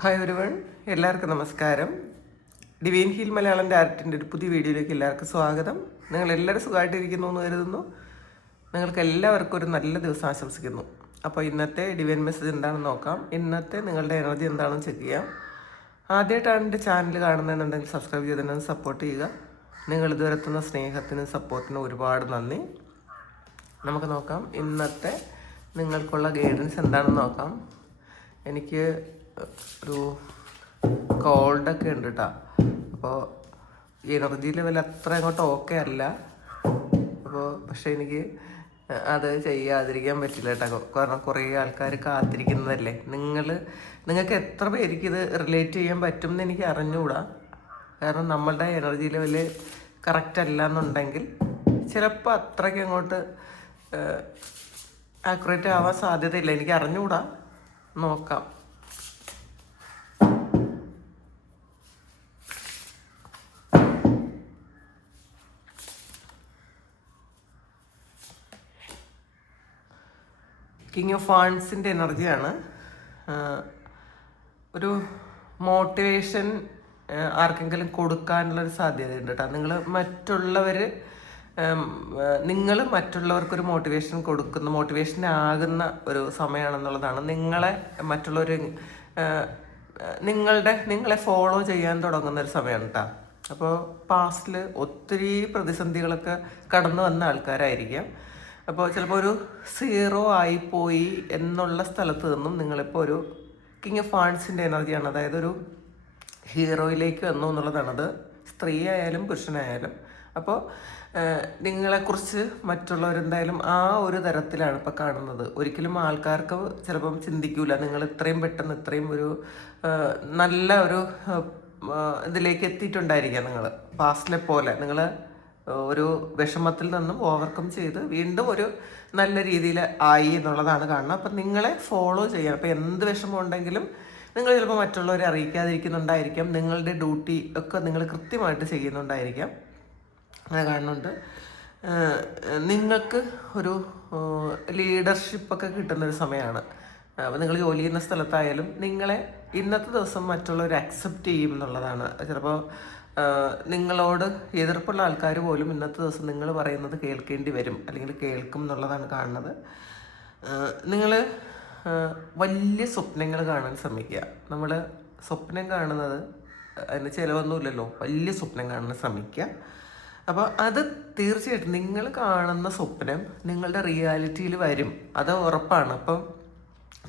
Hi ഒരുവൺ, എല്ലാവർക്കും നമസ്കാരം. Divine heal Malayalam ഡയറക്റ്റിൻ്റെ ഒരു പുതിയ വീഡിയോയിലേക്ക് എല്ലാവർക്കും സ്വാഗതം. നിങ്ങളെല്ലാവരും സുഖമായിട്ടിരിക്കുന്നു എന്ന് കരുതുന്നു. നിങ്ങൾക്ക് എല്ലാവർക്കും ഒരു നല്ല ദിവസം ആശംസിക്കുന്നു. അപ്പോൾ ഇന്നത്തെ ഡിവൈൻ മെസ്സേജ് എന്താണെന്ന് നോക്കാം. ഇന്നത്തെ നിങ്ങളുടെ എനർജി എന്താണെന്ന് ചെക്ക് ചെയ്യാം. ആദ്യമായിട്ടാണ് എൻ്റെ ചാനൽ കാണുന്നതെന്നുണ്ടെങ്കിൽ സബ്സ്ക്രൈബ് ചെയ്ത് തന്നെ സപ്പോർട്ട് ചെയ്യുക. നിങ്ങൾ ഇതുവരെ എത്തുന്ന സ്നേഹത്തിനും സപ്പോർട്ടിനും ഒരുപാട് നന്ദി. നമുക്ക് നോക്കാം ഇന്നത്തെ നിങ്ങൾക്കുള്ള ഗൈഡൻസ് എന്താണെന്ന് നോക്കാം. എനിക്ക് ഒരു കോൾഡൊക്കെ ഉണ്ട് കേട്ടോ. അപ്പോൾ എനർജി ലെവൽ അത്ര അങ്ങോട്ട് ഓക്കെ അല്ല. അപ്പോൾ പക്ഷേ എനിക്ക് അത് ചെയ്യാതിരിക്കാൻ പറ്റില്ല കേട്ടോ. കാരണം കുറേ ആൾക്കാർ കാത്തിരിക്കുന്നതല്ലേ. നിങ്ങൾക്ക് എത്ര പേർക്ക് ഇത് റിലേറ്റ് ചെയ്യാൻ പറ്റും എന്ന് എനിക്ക് അറിഞ്ഞുകൂടാ. കാരണം നമ്മളുടെ എനർജി ലെവല് കറക്റ്റ് അല്ല എന്നുണ്ടെങ്കിൽ ചിലപ്പോൾ അത്രയ്ക്ക് അങ്ങോട്ട് ആക്യുറേറ്റ് ആവാൻ സാധ്യതയില്ല. എനിക്ക് അറിഞ്ഞുകൂടാ, നോക്കാം. കിങ് ഓഫ് വാൻഡ്സിൻ്റെ എനർജിയാണ്. ഒരു മോട്ടിവേഷൻ ആർക്കെങ്കിലും കൊടുക്കാനുള്ളൊരു സാധ്യതയുണ്ട് കേട്ടോ. നിങ്ങൾ മറ്റുള്ളവർക്കൊരു മോട്ടിവേഷൻ കൊടുക്കുന്ന, മോട്ടിവേഷനാകുന്ന ഒരു സമയമാണെന്നുള്ളതാണ്. നിങ്ങളെ ഫോളോ ചെയ്യാൻ തുടങ്ങുന്ന ഒരു സമയമാണ് കേട്ടോ. അപ്പോൾ പാസ്റ്റിൽ ഒത്തിരി പ്രതിസന്ധികളൊക്കെ കടന്നു വന്ന ആൾക്കാരായിരിക്കാം. അപ്പോൾ ചിലപ്പോൾ ഒരു 0 ആയിപ്പോയി എന്നുള്ള സ്ഥലത്ത് നിന്നും നിങ്ങളിപ്പോൾ ഒരു കിങ് ഓഫ് വാൻഡ്സിൻ്റെ എനർജിയാണ്. അതായത് ഒരു ഹീറോയിലേക്ക് വന്നു എന്നുള്ളതാണ്. അത് സ്ത്രീ ആയാലും പുരുഷനായാലും. അപ്പോൾ നിങ്ങളെക്കുറിച്ച് മറ്റുള്ളവരെന്തായാലും ആ ഒരു തരത്തിലാണ് ഇപ്പോൾ കാണുന്നത്. ഒരിക്കലും ആൾക്കാർക്ക് ചിലപ്പം ചിന്തിക്കൂല നിങ്ങൾ ഇത്രയും പെട്ടെന്ന് ഇത്രയും ഒരു നല്ല ഒരു ഇതിലേക്ക് എത്തിയിട്ടുണ്ടായിരിക്കാം. നിങ്ങൾ പാസ്റ്റിലെ പോലെ നിങ്ങൾ ഒരു വിഷമത്തിൽ നിന്നും ഓവർകം ചെയ്ത് വീണ്ടും ഒരു നല്ല രീതിയിൽ ആയി എന്നുള്ളതാണ് കാണുന്നത്. അപ്പം നിങ്ങളെ ഫോളോ ചെയ്യണം. അപ്പം എന്ത് വിഷമം ഉണ്ടെങ്കിലും നിങ്ങൾ ചിലപ്പോൾ മറ്റുള്ളവരെ അറിയിക്കാതിരിക്കുന്നുണ്ടായിരിക്കാം. നിങ്ങളുടെ ഡ്യൂട്ടി ഒക്കെ നിങ്ങൾ കൃത്യമായിട്ട് ചെയ്യുന്നുണ്ടായിരിക്കാം. അങ്ങനെ കാണുന്നുണ്ട്. നിങ്ങൾക്ക് ഒരു ലീഡർഷിപ്പൊക്കെ കിട്ടുന്നൊരു സമയമാണ്. അപ്പോൾ നിങ്ങൾ ജോലി ചെയ്യുന്ന സ്ഥലത്തായാലും നിങ്ങളെ ഇന്നത്തെ ദിവസം മറ്റുള്ളവർ അക്സെപ്റ്റ് ചെയ്യും എന്നുള്ളതാണ്. ചിലപ്പോൾ നിങ്ങളോട് എതിർപ്പുള്ള ആൾക്കാർ പോലും ഇന്നത്തെ ദിവസം നിങ്ങൾ പറയുന്നത് കേൾക്കേണ്ടി വരും, അല്ലെങ്കിൽ കേൾക്കും എന്നുള്ളതാണ് കാണുന്നത്. നിങ്ങൾ വലിയ സ്വപ്നങ്ങൾ കാണാൻ ശ്രമിക്കുക. നമ്മൾ സ്വപ്നം കാണുന്നത് അതിന് ചിലവൊന്നുമില്ലല്ലോ. വലിയ സ്വപ്നം കാണാൻ ശ്രമിക്കുക. അപ്പോൾ അത് തീർച്ചയായിട്ടും നിങ്ങൾ കാണുന്ന സ്വപ്നം നിങ്ങളുടെ റിയാലിറ്റിയിൽ വരും, അത് ഉറപ്പാണ്. അപ്പം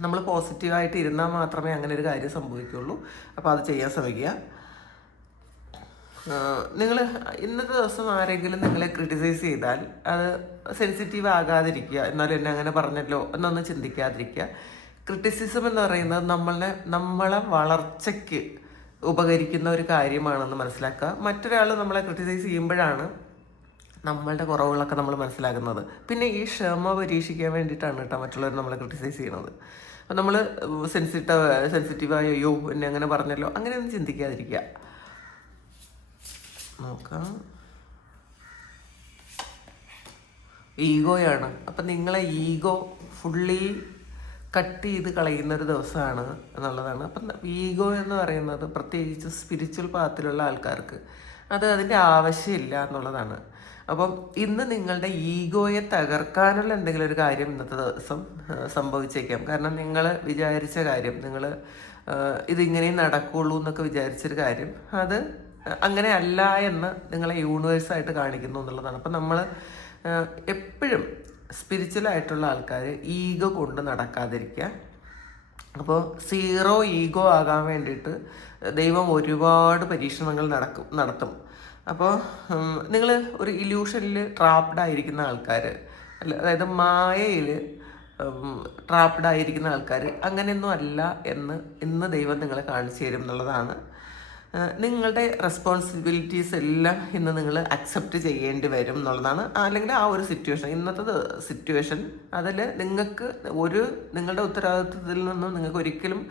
നമ്മൾ പോസിറ്റീവായിട്ട് ഇരുന്നാൽ മാത്രമേ അങ്ങനെ ഒരു കാര്യം സംഭവിക്കുള്ളൂ. അപ്പോൾ അത് ചെയ്യാൻ ശ്രമിക്കുക. നിങ്ങൾ ഇന്നത്തെ ദിവസം ആരെങ്കിലും നിങ്ങളെ ക്രിട്ടിസൈസ് ചെയ്താൽ അത് സെൻസിറ്റീവ് ആകാതിരിക്കുക. എന്നാലും എന്നെ അങ്ങനെ പറഞ്ഞല്ലോ എന്നൊന്നും ചിന്തിക്കാതിരിക്കുക. ക്രിറ്റിസിസം എന്ന് പറയുന്നത് നമ്മളെ വളർച്ചയ്ക്ക് ഉപകരിക്കുന്ന ഒരു കാര്യമാണെന്ന് മനസ്സിലാക്കുക. മറ്റൊരാൾ നമ്മളെ ക്രിട്ടിസൈസ് ചെയ്യുമ്പോഴാണ് നമ്മളുടെ കുറവുകളൊക്കെ നമ്മൾ മനസ്സിലാക്കുന്നത്. പിന്നെ ഈ ക്ഷമ പരീക്ഷിക്കാൻ വേണ്ടിയിട്ടാണ് കേട്ടോ മറ്റുള്ളവർ നമ്മളെ ക്രിട്ടിസൈസ് ചെയ്യണത്. അപ്പം നമ്മൾ സെൻസിറ്റീവായോ അയ്യോ എന്നെ അങ്ങനെ പറഞ്ഞല്ലോ അങ്ങനെയൊന്നും ചിന്തിക്കാതിരിക്കുക. നോക്കാം. ഈഗോയാണ്. അപ്പം നിങ്ങളെ ഈഗോ ഫുള്ളി കട്ട് ചെയ്ത് കളയുന്നൊരു ദിവസമാണ് എന്നുള്ളതാണ്. അപ്പം ഈഗോ എന്ന് പറയുന്നത് പ്രത്യേകിച്ച് സ്പിരിച്വൽ പാത്തിലുള്ള ആൾക്കാർക്ക് അതിൻ്റെ ആവശ്യമില്ല എന്നുള്ളതാണ്. അപ്പം ഇന്ന് നിങ്ങളുടെ ഈഗോയെ തകർക്കാനുള്ള എന്തെങ്കിലും ഒരു കാര്യം ഇന്നത്തെ ദിവസം സംഭവിച്ചേക്കാം. കാരണം നിങ്ങൾ വിചാരിച്ച കാര്യം, നിങ്ങൾ ഇതിങ്ങനെയും നടക്കുള്ളൂ എന്നൊക്കെ വിചാരിച്ചൊരു കാര്യം അത് അങ്ങനെ അല്ല എന്ന് നിങ്ങളെ യൂണിവേഴ്സായിട്ട് കാണിക്കുന്നു എന്നുള്ളതാണ്. അപ്പം നമ്മൾ എപ്പോഴും സ്പിരിച്വലായിട്ടുള്ള ആൾക്കാർ ഈഗോ കൊണ്ട് നടക്കാതിരിക്കുക. അപ്പോൾ 0 ഈഗോ ആകാൻ വേണ്ടിയിട്ട് ദൈവം ഒരുപാട് പരീക്ഷണങ്ങൾ നടത്തും. അപ്പോൾ നിങ്ങൾ ഒരു ഇല്യൂഷനിൽ ട്രാപ്ഡ് ആയിരിക്കുന്ന ആൾക്കാർ, അതായത് മായയിൽ ട്രാപ്ഡ് ആയിരിക്കുന്ന ആൾക്കാർ അങ്ങനെയൊന്നും അല്ല എന്ന് ഇന്ന് ദൈവം നിങ്ങളെ കാണിച്ചു തരും എന്നുള്ളതാണ്. നിങ്ങളുടെ റെസ്പോൺസിബിലിറ്റീസ് എല്ലാം ഇന്ന് നിങ്ങൾ അക്സെപ്റ്റ് ചെയ്യേണ്ടി വരും എന്നുള്ളതാണ്. അല്ലെങ്കിൽ ആ ഒരു സിറ്റുവേഷൻ, ഇന്നത്തെ സിറ്റുവേഷൻ, അതിൽ നിങ്ങളുടെ ഉത്തരവാദിത്വത്തിൽ നിന്നും നിങ്ങൾക്ക് ഒരിക്കലും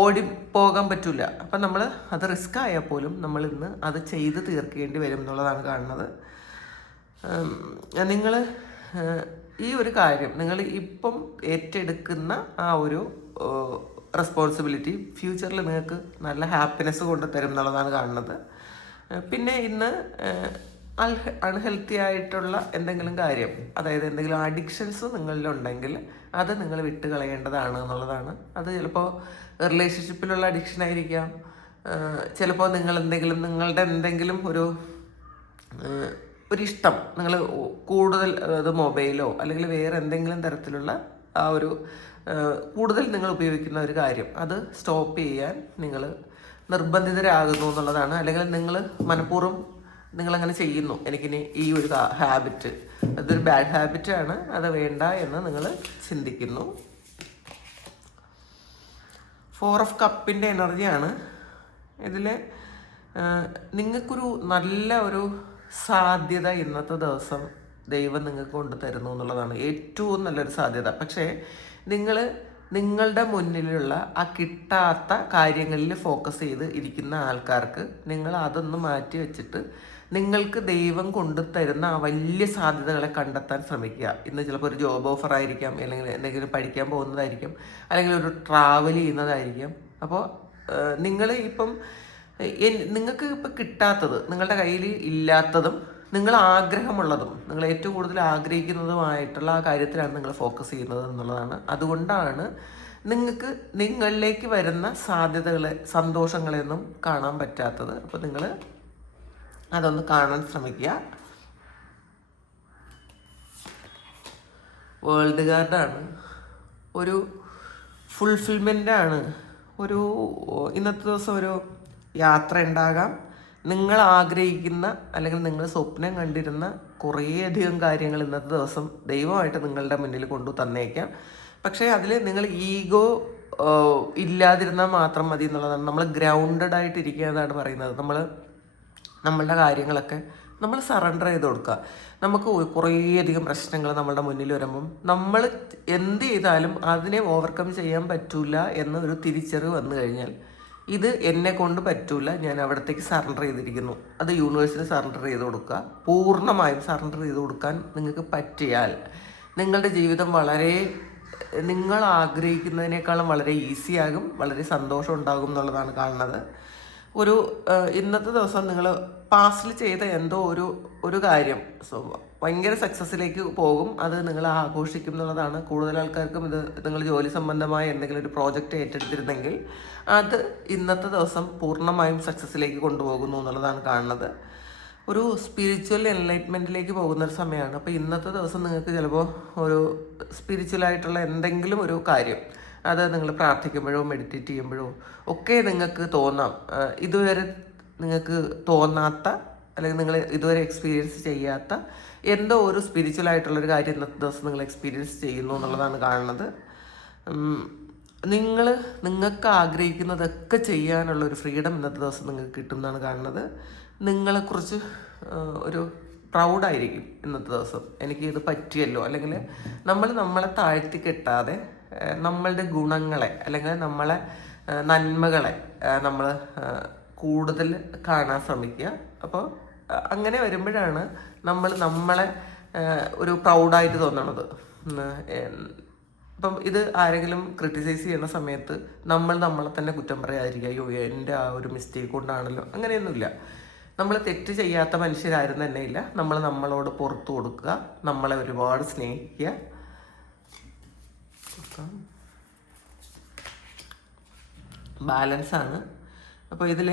ഓടിപ്പോകാൻ പറ്റില്ല. അപ്പം നമ്മൾ അത് റിസ്ക് ആയാൽ പോലും നമ്മൾ ഇന്ന് അത് ചെയ്ത് തീർക്കേണ്ടി വരും എന്നുള്ളതാണ് കാണുന്നത്. നിങ്ങൾ ഈ ഒരു കാര്യം നിങ്ങൾ ഇപ്പം ഏറ്റെടുക്കുന്ന ആ ഒരു റെസ്പോൺസിബിലിറ്റി ഫ്യൂച്ചറിൽ നിങ്ങൾക്ക് നല്ല ഹാപ്പിനെസ് കൊണ്ട് തരും എന്നുള്ളതാണ് കാണുന്നത്. പിന്നെ ഇന്ന് അൺഹെൽത്തി ആയിട്ടുള്ള എന്തെങ്കിലും കാര്യം, അതായത് എന്തെങ്കിലും അഡിക്ഷൻസ് നിങ്ങളിലുണ്ടെങ്കിൽ അത് നിങ്ങൾ വിട്ട് കളയേണ്ടതാണ് എന്നുള്ളതാണ്. അത് ചിലപ്പോൾ റിലേഷൻഷിപ്പിലുള്ള അഡിക്ഷൻ ആയിരിക്കാം, ചിലപ്പോൾ നിങ്ങളുടെ എന്തെങ്കിലും ഒരിഷ്ടം, നിങ്ങൾ കൂടുതൽ അത് മൊബൈലോ അല്ലെങ്കിൽ വേറെ എന്തെങ്കിലും തരത്തിലുള്ള ആ ഒരു കൂടുതൽ നിങ്ങൾ ഉപയോഗിക്കുന്ന ഒരു കാര്യം അത് സ്റ്റോപ്പ് ചെയ്യാൻ നിങ്ങൾ നിർബന്ധിതരാകുന്നു എന്നുള്ളതാണ്. അല്ലെങ്കിൽ നിങ്ങൾ മനഃപൂർവ്വം നിങ്ങളങ്ങനെ ചെയ്യുന്നു, എനിക്കിനി ഈ ഒരു ഹാബിറ്റ്, അതൊരു ബാഡ് ഹാബിറ്റാണ്, അത് വേണ്ട എന്ന് നിങ്ങൾ ചിന്തിക്കുന്നു. 4 ഓഫ് കപ്പിൻ്റെ എനർജിയാണ് ഇതിൽ. നിങ്ങൾക്കൊരു നല്ല ഒരു സാധ്യത ഇന്നത്തെ ദിവസം ദൈവം നിങ്ങൾക്ക് കൊണ്ടുതരുന്നു എന്നുള്ളതാണ് ഏറ്റവും നല്ലൊരു സാധ്യത. പക്ഷേ നിങ്ങളുടെ മുന്നിലുള്ള ആ കിട്ടാത്ത കാര്യങ്ങളിൽ ഫോക്കസ് ചെയ്ത് ഇരിക്കുന്ന ആൾക്കാർക്ക് നിങ്ങൾ അതൊന്ന് മാറ്റി വെച്ചിട്ട് നിങ്ങൾക്ക് ദൈവം കൊണ്ടുതരുന്ന ആ വലിയ സാധ്യതകളെ കണ്ടെത്താൻ ശ്രമിക്കുക. ഇന്ന് ചിലപ്പോൾ ഒരു ജോബ് ഓഫർ ആയിരിക്കാം, അല്ലെങ്കിൽ എന്തെങ്കിലും പഠിക്കാൻ പോകുന്നതായിരിക്കും, അല്ലെങ്കിൽ ഒരു ട്രാവൽ ചെയ്യുന്നതായിരിക്കും. അപ്പോൾ നിങ്ങൾക്ക് ഇപ്പം കിട്ടാത്തത്, നിങ്ങളുടെ കയ്യിൽ ഇല്ലാത്തതും നിങ്ങൾ ആഗ്രഹമുള്ളതും നിങ്ങൾ ഏറ്റവും കൂടുതൽ ആഗ്രഹിക്കുന്നതുമായിട്ടുള്ള ആ കാര്യത്തിലാണ് നിങ്ങൾ ഫോക്കസ് ചെയ്യുന്നത് എന്നുള്ളതാണ്. അതുകൊണ്ടാണ് നിങ്ങൾക്ക് നിങ്ങളിലേക്ക് വരുന്ന സാധ്യതകളെ, സന്തോഷങ്ങളെയൊന്നും കാണാൻ പറ്റാത്തത്. അപ്പോൾ നിങ്ങൾ അതൊന്ന് കാണാൻ ശ്രമിക്കുക. വേൾഡ് കാർഡാണ്, ഒരു ഫുൾഫിൽമെൻ്റാണ്. ഇന്നത്തെ ദിവസം ഒരു യാത്ര ഉണ്ടാകാം. നിങ്ങൾ ആഗ്രഹിക്കുന്ന അല്ലെങ്കിൽ നിങ്ങൾ സ്വപ്നം കണ്ടിരുന്ന കുറേയധികം കാര്യങ്ങൾ ഇന്നത്തെ ദിവസം ദൈവമായിട്ട് നിങ്ങളുടെ മുന്നിൽ കൊണ്ടു തന്നേക്കാം. പക്ഷേ അതിൽ നിങ്ങൾ ഈഗോ ഇല്ലാതിരുന്നാൽ മാത്രം മതി എന്നുള്ളതാണ്. നമ്മൾ ഗ്രൗണ്ടഡ് ആയിട്ടിരിക്കുക എന്നാണ് പറയുന്നത്. നമ്മളുടെ കാര്യങ്ങളൊക്കെ നമ്മൾ സറണ്ടർ ചെയ്ത് കൊടുക്കുക. നമുക്ക് കുറേയധികം പ്രശ്നങ്ങൾ നമ്മളുടെ മുന്നിൽ വരുമ്പം നമ്മൾ എന്ത് ചെയ്താലും അതിനെ ഓവർകം ചെയ്യാൻ പറ്റൂല എന്നൊരു തിരിച്ചറിവ് വന്നു കഴിഞ്ഞാൽ, ഇത് എന്നെ കൊണ്ട് പറ്റൂല, ഞാൻ അവിടത്തേക്ക് സറണ്ടർ ചെയ്തിരിക്കുന്നു, അത് യൂണിവേഴ്സിന് സറണ്ടർ ചെയ്ത് കൊടുക്കുക. പൂർണ്ണമായും സറണ്ടർ ചെയ്ത് കൊടുക്കാൻ നിങ്ങൾക്ക് പറ്റിയാൽ നിങ്ങളുടെ ജീവിതം നിങ്ങൾ ആഗ്രഹിക്കുന്നതിനേക്കാളും വളരെ ഈസിയാകും, വളരെ സന്തോഷം ഉണ്ടാകും എന്നുള്ളതാണ് കാണുന്നത്. ഇന്നത്തെ ദിവസം നിങ്ങൾ പാസ്റ്റിൽ ചെയ്ത എന്തോ ഒരു കാര്യം ഭയങ്കര സക്സസ്സിലേക്ക് പോകും, അത് നിങ്ങൾ ആഘോഷിക്കും എന്നുള്ളതാണ്. കൂടുതൽ ആൾക്കാർക്കും നിങ്ങൾ ജോലി സംബന്ധമായ എന്തെങ്കിലും ഒരു പ്രോജക്റ്റ് ഏറ്റെടുത്തിരുന്നെങ്കിൽ അത് ഇന്നത്തെ ദിവസം പൂർണ്ണമായും സക്സസ്സിലേക്ക് കൊണ്ടുപോകുന്നു എന്നുള്ളതാണ് കാണുന്നത്. ഒരു സ്പിരിച്വൽ എൻലൈറ്റ്മെൻറ്റിലേക്ക് പോകുന്നൊരു സമയമാണ്. അപ്പോൾ ഇന്നത്തെ ദിവസം നിങ്ങൾക്ക് ചിലപ്പോൾ ഒരു സ്പിരിച്വലായിട്ടുള്ള എന്തെങ്കിലും ഒരു കാര്യം, അത് നിങ്ങൾ പ്രാർത്ഥിക്കുമ്പോഴോ മെഡിറ്റേറ്റ് ചെയ്യുമ്പോഴോ ഒക്കെ നിങ്ങൾക്ക് തോന്നാം, ഇതുവരെ നിങ്ങൾക്ക് തോന്നാത്ത അല്ലെങ്കിൽ നിങ്ങൾ ഇതുവരെ എക്സ്പീരിയൻസ് ചെയ്യാത്ത എന്തോ ഒരു സ്പിരിച്വൽ ആയിട്ടുള്ളൊരു കാര്യം ഇന്നത്തെ ദിവസം നിങ്ങൾ എക്സ്പീരിയൻസ് ചെയ്യുന്നു എന്നുള്ളതാണ് കാണുന്നത്. നിങ്ങൾക്ക് ആഗ്രഹിക്കുന്നതൊക്കെ ചെയ്യാനുള്ളൊരു ഫ്രീഡം ഇന്നത്തെ ദിവസം നിങ്ങൾക്ക് കിട്ടുമെന്നാണ് കാണുന്നത്. നിങ്ങളെക്കുറിച്ച് ഒരു പ്രൗഡായിരിക്കും ഇന്നത്തെ ദിവസം, എനിക്ക് ഇത് പറ്റിയല്ലോ, അല്ലെങ്കിൽ നമ്മളെ താഴ്ത്തി കെട്ടാതെ നമ്മളുടെ ഗുണങ്ങളെ അല്ലെങ്കിൽ നമ്മളെ നന്മകളെ നമ്മൾ കൂടുതൽ കാണാൻ ശ്രമിക്കുക. അപ്പോൾ അങ്ങനെ വരുമ്പോഴാണ് നമ്മളെ ഒരു പ്രൗഡായിട്ട് തോന്നണത്. ഇപ്പം ഇത് ആരെങ്കിലും ക്രിട്ടിസൈസ് ചെയ്യുന്ന സമയത്ത് നമ്മളെ തന്നെ കുറ്റം പറയാതിരിക്കുക, അയ്യോ എൻ്റെ ആ ഒരു മിസ്റ്റേക്ക് കൊണ്ടാണല്ലോ, അങ്ങനെയൊന്നുമില്ല. നമ്മൾ തെറ്റ് ചെയ്യാത്ത മനുഷ്യരാരും തന്നെ ഇല്ല. നമ്മളോട് പുറത്തു കൊടുക്കുക, നമ്മളെ ഒരുപാട് സ്നേഹിക്കുക. ബാലൻസാണ്. അപ്പോൾ ഇതിൽ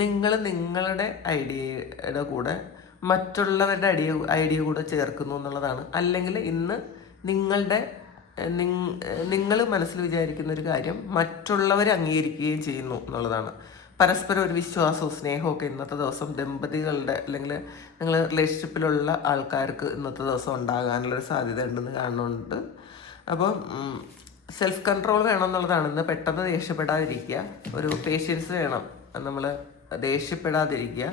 നിങ്ങളുടെ ഐഡിയയുടെ കൂടെ മറ്റുള്ളവരുടെ ഐഡിയ കൂടെ ചേർക്കുന്നു എന്നുള്ളതാണ്. അല്ലെങ്കിൽ ഇന്ന് നിങ്ങൾ മനസ്സിൽ വിചാരിക്കുന്ന ഒരു കാര്യം മറ്റുള്ളവർ അംഗീകരിക്കുകയും ചെയ്യുന്നു എന്നുള്ളതാണ്. പരസ്പരം ഒരു വിശ്വാസവും സ്നേഹവും ഒക്കെ ഇന്നത്തെ ദിവസം ദമ്പതികളുടെ അല്ലെങ്കിൽ നിങ്ങൾ റിലേഷൻഷിപ്പിലുള്ള ആൾക്കാർക്ക് ഇന്നത്തെ ദിവസം ഉണ്ടാകാനുള്ളൊരു സാധ്യത ഉണ്ടെന്ന് കാണുന്നുണ്ട്. അപ്പോൾ സെൽഫ് കൺട്രോൾ വേണം എന്നുള്ളതാണ്. ഇന്ന് പെട്ടെന്ന് ദേഷ്യപ്പെടാതിരിക്കുക, ഒരു പേഷ്യൻസ് വേണം, നമ്മൾ ദേഷ്യപ്പെടാതിരിക്കുക,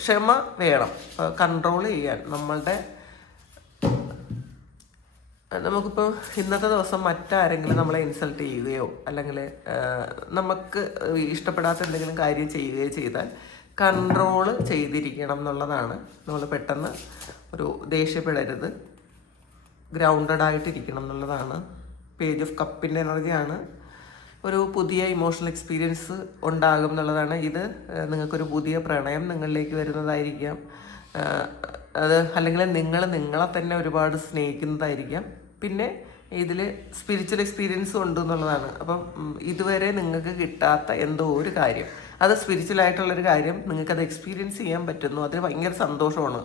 ക്ഷമ വേണം, കൺട്രോൾ ചെയ്യാൻ. നമുക്കിപ്പോൾ ഇന്നത്തെ ദിവസം മറ്റാരെങ്കിലും നമ്മളെ ഇൻസൾട്ട് ചെയ്യുകയോ അല്ലെങ്കിൽ നമുക്ക് ഇഷ്ടപ്പെടാത്ത എന്തെങ്കിലും കാര്യം ചെയ്യുകയോ ചെയ്താൽ കൺട്രോള് ചെയ്തിരിക്കണം എന്നുള്ളതാണ്. നമ്മൾ പെട്ടെന്ന് ഒരു ദേഷ്യപ്പെടരുത്, ഗ്രൗണ്ടഡ് ആയിട്ടിരിക്കണം എന്നുള്ളതാണ്. പേജ് ഓഫ് കപ്പിൻ്റെ എനർജിയാണ്. ഒരു പുതിയ ഇമോഷണൽ എക്സ്പീരിയൻസ് ഉണ്ടാകും എന്നുള്ളതാണ്. ഇത് നിങ്ങൾക്കൊരു പുതിയ പ്രണയം നിങ്ങളിലേക്ക് വരുന്നതായിരിക്കാം. അത് അല്ലെങ്കിൽ നിങ്ങളെ തന്നെ ഒരുപാട് സ്നേഹിക്കുന്നതായിരിക്കാം. പിന്നെ ഇതിൽ സ്പിരിച്വൽ എക്സ്പീരിയൻസും ഉണ്ട് എന്നുള്ളതാണ്. അപ്പം ഇതുവരെ നിങ്ങൾക്ക് കിട്ടാത്ത എന്തോ ഒരു കാര്യം, അത് സ്പിരിച്വലായിട്ടുള്ളൊരു കാര്യം നിങ്ങൾക്കത് എക്സ്പീരിയൻസ് ചെയ്യാൻ പറ്റുന്നു. അതിന് ഭയങ്കര സന്തോഷമാണ്.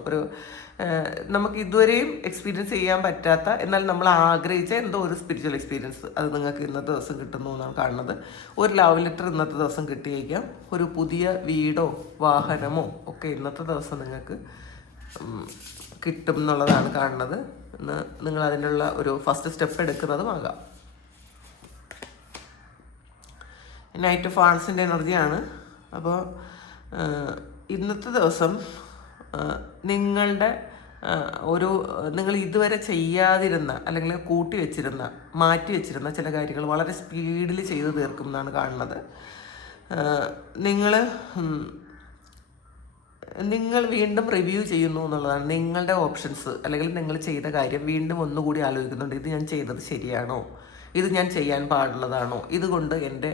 നമുക്ക് ഇതുവരെയും എക്സ്പീരിയൻസ് ചെയ്യാൻ പറ്റാത്ത, എന്നാൽ നമ്മൾ ആഗ്രഹിച്ച എന്തോ ഒരു സ്പിരിച്വൽ എക്സ്പീരിയൻസ് അത് നിങ്ങൾക്ക് ഇന്നത്തെ ദിവസം കിട്ടുന്നു എന്നാണ് കാണുന്നത്. ഒരു ലവ് ലെറ്റർ ഇന്നത്തെ ദിവസം കിട്ടിയേക്കാം. ഒരു പുതിയ വീടോ വാഹനമോ ഒക്കെ ഇന്നത്തെ ദിവസം നിങ്ങൾക്ക് കിട്ടും എന്നുള്ളതാണ് കാണുന്നത്. നിങ്ങൾ അതിനുള്ള ഒരു ഫസ്റ്റ് സ്റ്റെപ്പ് എടുക്കുന്നതുമാകാം. നൈറ്റ് ഓഫ് വാൺസിൻ്റെ എനർജിയാണ്. അപ്പോൾ ഇന്നത്തെ ദിവസം നിങ്ങൾ ഇതുവരെ ചെയ്യാതിരുന്ന അല്ലെങ്കിൽ മാറ്റി വെച്ചിരുന്ന ചില കാര്യങ്ങൾ വളരെ സ്പീഡിൽ ചെയ്തു തീർക്കും എന്നാണ് കാണുന്നത്. നിങ്ങൾ വീണ്ടും റിവ്യൂ ചെയ്യുന്നു എന്നുള്ളതാണ്. നിങ്ങളുടെ ഓപ്ഷൻസ് അല്ലെങ്കിൽ നിങ്ങൾ ചെയ്ത കാര്യം വീണ്ടും ഒന്നുകൂടി ആലോചിക്കുന്നുണ്ട്. ഇത് ഞാൻ ചെയ്തത് ശരിയാണോ, ഇത് ഞാൻ ചെയ്യാൻ പാടുള്ളതാണോ, ഇതുകൊണ്ട് എൻ്റെ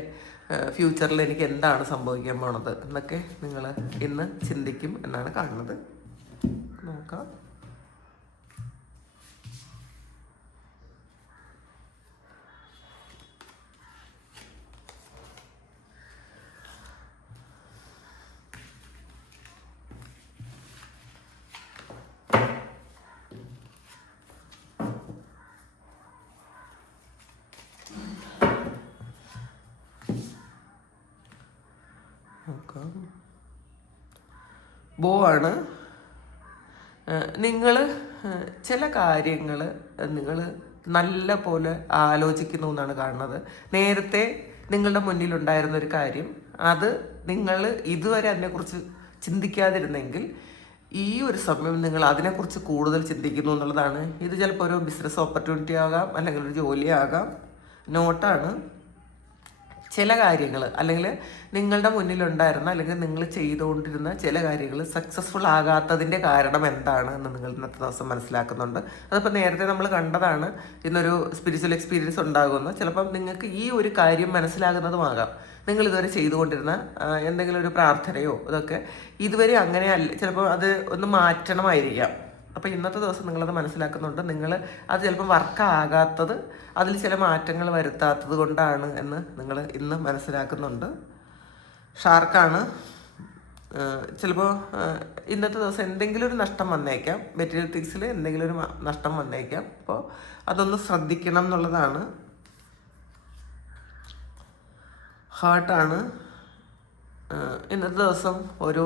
ഫ്യൂച്ചറിൽ എനിക്ക് എന്താണ് സംഭവിക്കാൻ പോണത് എന്നൊക്കെ നിങ്ങൾ ഇന്ന് ചിന്തിക്കും എന്നാണ് കാണുന്നത്. നോക്കാം. ബോ ആണ്. നിങ്ങൾ ചില കാര്യങ്ങൾ നിങ്ങൾ നല്ല പോലെ ആലോചിക്കുന്നു എന്നാണ് കാണുന്നത്. നേരത്തെ നിങ്ങളുടെ മുന്നിലുണ്ടായിരുന്നൊരു കാര്യം, അത് നിങ്ങൾ ഇതുവരെ അതിനെക്കുറിച്ച് ചിന്തിക്കാതിരുന്നെങ്കിൽ ഈ ഒരു സമയം നിങ്ങൾ അതിനെക്കുറിച്ച് കൂടുതൽ ചിന്തിക്കുന്നു എന്നുള്ളതാണ്. ഇത് ചിലപ്പോൾ ഒരു ബിസിനസ് ഓപ്പർച്യൂണിറ്റി ആകാം, അല്ലെങ്കിൽ ഒരു ജോലിയാകാം. നോട്ടാണ്. ചില കാര്യങ്ങൾ അല്ലെങ്കിൽ നിങ്ങളുടെ മുന്നിലുണ്ടായിരുന്ന അല്ലെങ്കിൽ നിങ്ങൾ ചെയ്തുകൊണ്ടിരുന്ന ചില കാര്യങ്ങൾ സക്സസ്ഫുൾ ആകാത്തതിൻ്റെ കാരണം എന്താണ് എന്ന് നിങ്ങൾ ഇന്നത്തെ ദിവസം മനസ്സിലാക്കുന്നുണ്ട്. അതിപ്പോൾ നേരത്തെ നമ്മൾ കണ്ടതാണ്. ഇന്നൊരു സ്പിരിച്വൽ എക്സ്പീരിയൻസ് ഉണ്ടാകുമെന്ന്. ചിലപ്പം നിങ്ങൾക്ക് ഈ ഒരു കാര്യം മനസ്സിലാകുന്നതുമാകാം. നിങ്ങൾ ഇതുവരെ ചെയ്തുകൊണ്ടിരുന്ന എന്തെങ്കിലും ഒരു പ്രാർത്ഥനയോ ഇതൊക്കെ ഇതുവരെ അങ്ങനെയല്ല, ചിലപ്പോൾ അത് ഒന്ന് മാറ്റണമായിരിക്കാം. അപ്പോൾ ഇന്നത്തെ ദിവസം നിങ്ങളത് മനസ്സിലാക്കുന്നുണ്ട്. നിങ്ങൾ അത് ചിലപ്പോൾ വർക്കാകാത്തത്, അതിൽ ചില മാറ്റങ്ങൾ വരുത്താത്തത് കൊണ്ടാണ് എന്ന് നിങ്ങൾ ഇന്ന് മനസ്സിലാക്കുന്നുണ്ട്. ഷാർക്കാണ്. ചിലപ്പോൾ ഇന്നത്തെ ദിവസം എന്തെങ്കിലും ഒരു നഷ്ടം വന്നേക്കാം. മെറ്റീരിയൽ തിങ്സിൽ എന്തെങ്കിലും ഒരു നഷ്ടം വന്നേക്കാം. അപ്പോൾ അതൊന്ന് ശ്രദ്ധിക്കണം എന്നുള്ളതാണ്. ഹാർട്ടാണ്. ഇന്നത്തെ ദിവസം ഒരു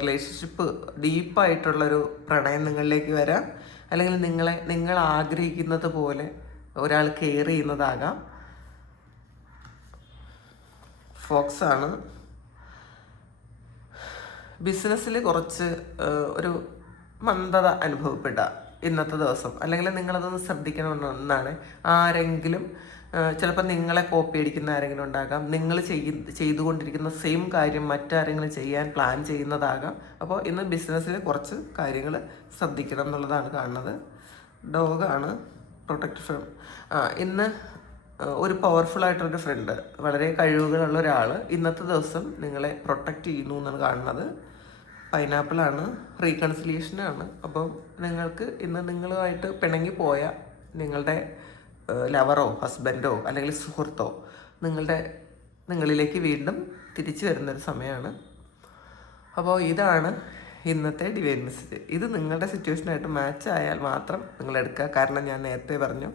റിലേഷൻഷിപ്പ്, ഡീപ്പായിട്ടുള്ളൊരു പ്രണയം നിങ്ങളിലേക്ക് വരാം. അല്ലെങ്കിൽ നിങ്ങൾ ആഗ്രഹിക്കുന്നത് പോലെ ഒരാൾ കെയർ ചെയ്യുന്നതാകാം. ഫോക്സ് ആണ്. ബിസിനസ്സിൽ കുറച്ച് ഒരു മന്ദത അനുഭവപ്പെട്ട ഇന്നത്തെ ദിവസം, അല്ലെങ്കിൽ നിങ്ങളതൊന്ന് ശ്രദ്ധിക്കണമെന്നാണ്. ആരെങ്കിലും ചിലപ്പോൾ നിങ്ങളെ കോപ്പി അടിക്കുന്ന ആരെങ്കിലും ഉണ്ടാകാം. നിങ്ങൾ ചെയ്തുകൊണ്ടിരിക്കുന്ന സെയിം കാര്യം മറ്റാരെങ്കിലും ചെയ്യാൻ പ്ലാൻ ചെയ്യുന്നതാകാം. അപ്പോൾ ഇന്ന് ബിസിനസ്സിൽ കുറച്ച് കാര്യങ്ങൾ ശ്രദ്ധിക്കണം എന്നുള്ളതാണ് കാണുന്നത്. ഡോഗാണ്. പ്രൊട്ടക്റ്റ്. ഇന്ന് ഒരു പവർഫുൾ ആയിട്ടൊരു ഫ്രണ്ട്, വളരെ കഴിവുകളുള്ള ഒരാൾ ഇന്നത്തെ ദിവസം നിങ്ങളെ പ്രൊട്ടക്റ്റ് ചെയ്യുന്നു എന്നാണ് കാണുന്നത്. പൈനാപ്പിളാണ്. റീകൺസിലിയേഷനാണ്. അപ്പം നിങ്ങൾക്ക് ഇന്ന് നിങ്ങളുമായിട്ട് പിണങ്ങിപ്പോയ നിങ്ങളുടെ ലവറോ ഹസ്ബൻഡോ അല്ലെങ്കിൽ സുഹൃത്തോ നിങ്ങളിലേക്ക് വീണ്ടും തിരിച്ചു വരുന്നൊരു സമയമാണ്. അപ്പോൾ ഇതാണ് ഇന്നത്തെ ഡിവൈൻ മെസ്സേജ്. ഇത് നിങ്ങളുടെ സിറ്റുവേഷനായിട്ട് മാച്ച് ആയാൽ മാത്രം നിങ്ങൾ എടുക്കുക. കാരണം ഞാൻ നേരത്തെ പറഞ്ഞു,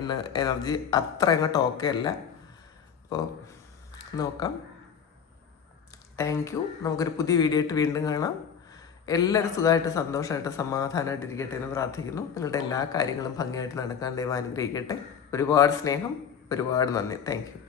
ഇന്ന് എനർജി അത്ര അങ്ങോട്ട് ഓക്കെ അല്ല. അപ്പോൾ നോക്കാം. Thank you. നമുക്കൊരു പുതിയ വീഡിയോ ആയിട്ട് വീണ്ടും കാണാം. എല്ലാവരും സുഖമായിട്ട് സന്തോഷമായിട്ട് സമാധാനമായിട്ട് ഇരിക്കട്ടെ എന്ന് പ്രാർത്ഥിക്കുന്നു. നിങ്ങളുടെ എല്ലാ കാര്യങ്ങളും ഭംഗിയായിട്ട് നടക്കാൻ ദൈവം അനുഗ്രഹിക്കട്ടെ. ഒരുപാട് സ്നേഹം, ഒരുപാട് നന്ദി. Thank you.